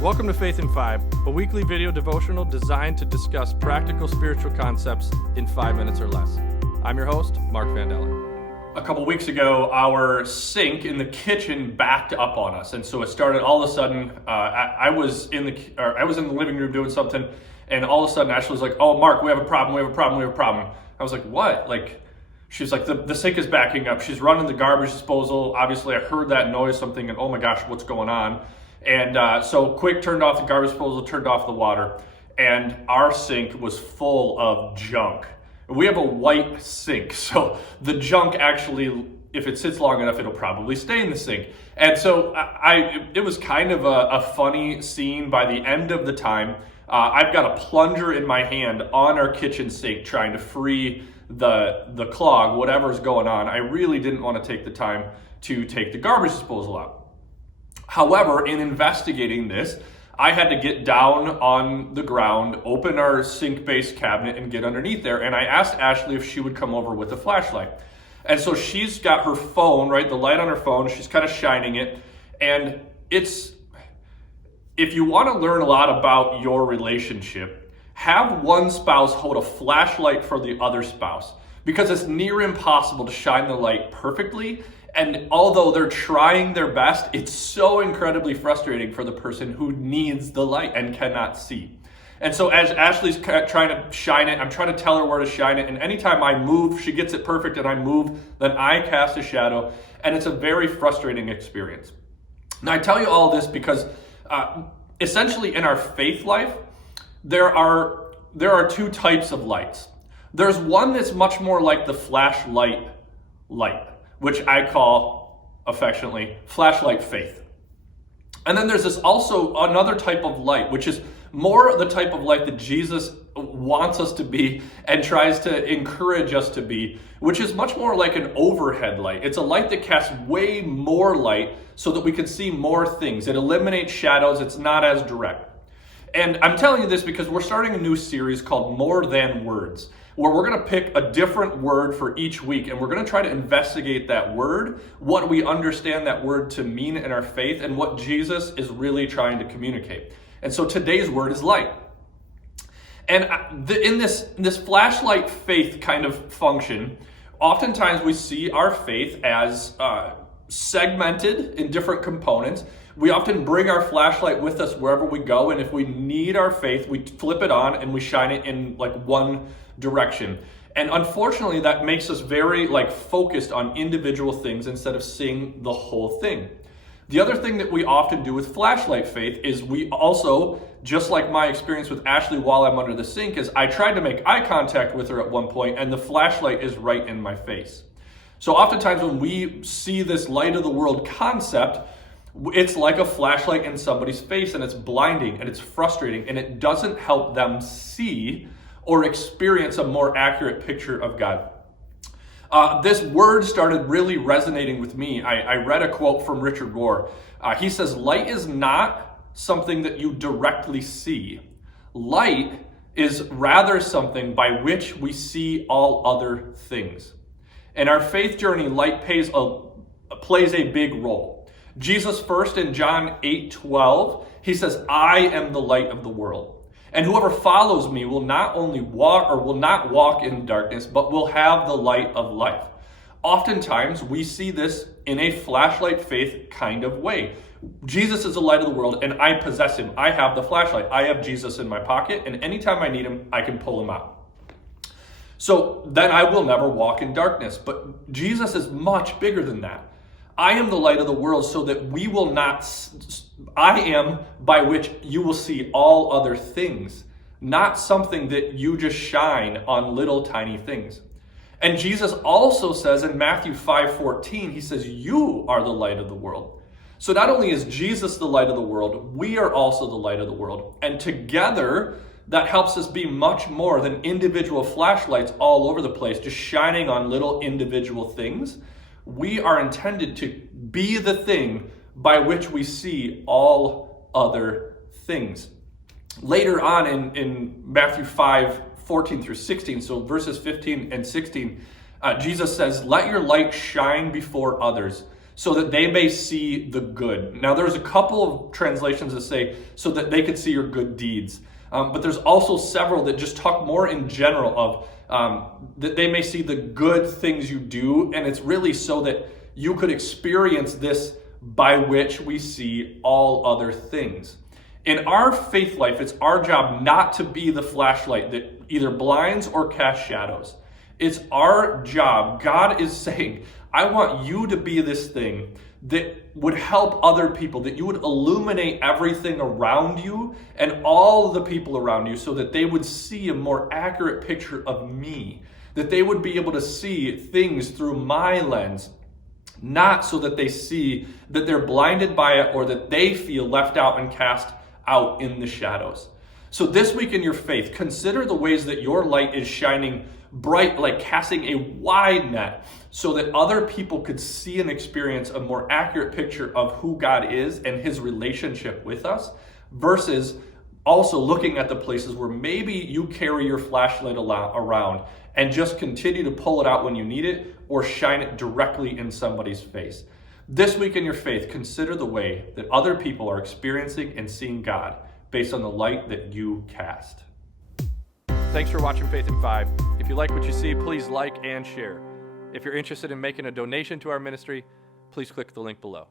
Welcome to Faith in 5, a weekly video devotional designed to discuss practical spiritual concepts in 5 minutes or less. I'm your host, Mark Vandella. A couple weeks ago, our sink in the kitchen backed up on us, and so it started all of a sudden. I was in the living room doing something, and all of a sudden Ashley was like, "Oh, Mark, we have a problem. I was like, "What?" She was like, the sink is backing up. She's running the garbage disposal. Obviously, I heard that noise, so I'm thinking, oh my gosh, what's going on? And so quick, turned off the garbage disposal, turned off the water, and our sink was full of junk. We have a white sink, so the junk actually, if it sits long enough, it'll probably stay in the sink. And so it was kind of a funny scene. By the end of the time, I've got a plunger in my hand on our kitchen sink trying to free the clog, whatever's going on. I really didn't want to take the time to take the garbage disposal out. However, in investigating this, I had to get down on the ground, open our sink-based cabinet, and get underneath there. And I asked Ashley if she would come over with a flashlight. And so she's got her phone, right, the light on her phone. She's kind of shining it. And if you want to learn a lot about your relationship, have one spouse hold a flashlight for the other spouse, because it's near impossible to shine the light perfectly. And although they're trying their best, it's so incredibly frustrating for the person who needs the light and cannot see. And so as Ashley's trying to shine it, I'm trying to tell her where to shine it. And anytime I move, she gets it perfect, and I move, then I cast a shadow. And it's a very frustrating experience. Now, I tell you all this because essentially in our faith life, there are two types of lights. There's one that's much more like the flashlight light, which I call affectionately flashlight faith. And then there's this also another type of light, which is more the type of light that Jesus wants us to be and tries to encourage us to be, which is much more like an overhead light. It's a light that casts way more light so that we can see more things. It eliminates shadows. It's not as direct. And I'm telling you this because we're starting a new series called More Than Words, where we're going to pick a different word for each week, and we're going to try to investigate that word, what we understand that word to mean in our faith, and what Jesus is really trying to communicate. And so today's word is light. And in this flashlight faith kind of function, oftentimes we see our faith as segmented in different components. We often bring our flashlight with us wherever we go, and if we need our faith, we flip it on and we shine it in one direction. And unfortunately, that makes us very focused on individual things instead of seeing the whole thing. The other thing that we often do with flashlight faith is we also, just like my experience with Ashley while I'm under the sink, is I tried to make eye contact with her at one point, and the flashlight is right in my face. So oftentimes when we see this light of the world concept, it's like a flashlight in somebody's face, and it's blinding and it's frustrating, and it doesn't help them see or experience a more accurate picture of God. This word started really resonating with me. I read a quote from Richard Rohr. He says, "Light is not something that you directly see. Light is rather something by which we see all other things." In our faith journey, light plays a big role. Jesus first in John 8:12, he says, "I am the light of the world. And whoever follows me will not walk in darkness, but will have the light of life." Oftentimes, we see this in a flashlight faith kind of way. Jesus is the light of the world, and I possess him. I have the flashlight. I have Jesus in my pocket, and anytime I need him, I can pull him out. So then I will never walk in darkness. But Jesus is much bigger than that. I am the light of the world so that I am by which you will see all other things, not something that you just shine on little tiny things. And Jesus also says in Matthew 5:14, he says, "You are the light of the world." So not only is Jesus the light of the world, we are also the light of the world. And together, that helps us be much more than individual flashlights all over the place, just shining on little individual things. We are intended to be the thing by which we see all other things. Later on in Matthew 5:14 through 16, so verses 15 and 16, Jesus says, "Let your light shine before others, so that they may see the good. Now, there's a couple of translations that say, so that they could see your good deeds. But there's also several that just talk more in general of that they may see the good things you do, and it's really so that you could experience this by which we see all other things. In our faith life, it's our job not to be the flashlight that either blinds or casts shadows. It's our job. God is saying, I want you to be this thing that would help other people, that you would illuminate everything around you and all the people around you so that they would see a more accurate picture of me, that they would be able to see things through my lens, not so that they see that they're blinded by it or that they feel left out and cast out in the shadows. So this week in your faith, consider the ways that your light is shining bright, like casting a wide net, so that other people could see and experience a more accurate picture of who God is and his relationship with us, versus also looking at the places where maybe you carry your flashlight around and just continue to pull it out when you need it or shine it directly in somebody's face. This week in your faith, consider the way that other people are experiencing and seeing God based on the light that you cast. Thanks for watching Faith in 5. If you like what you see, please like and share. If you're interested in making a donation to our ministry, please click the link below.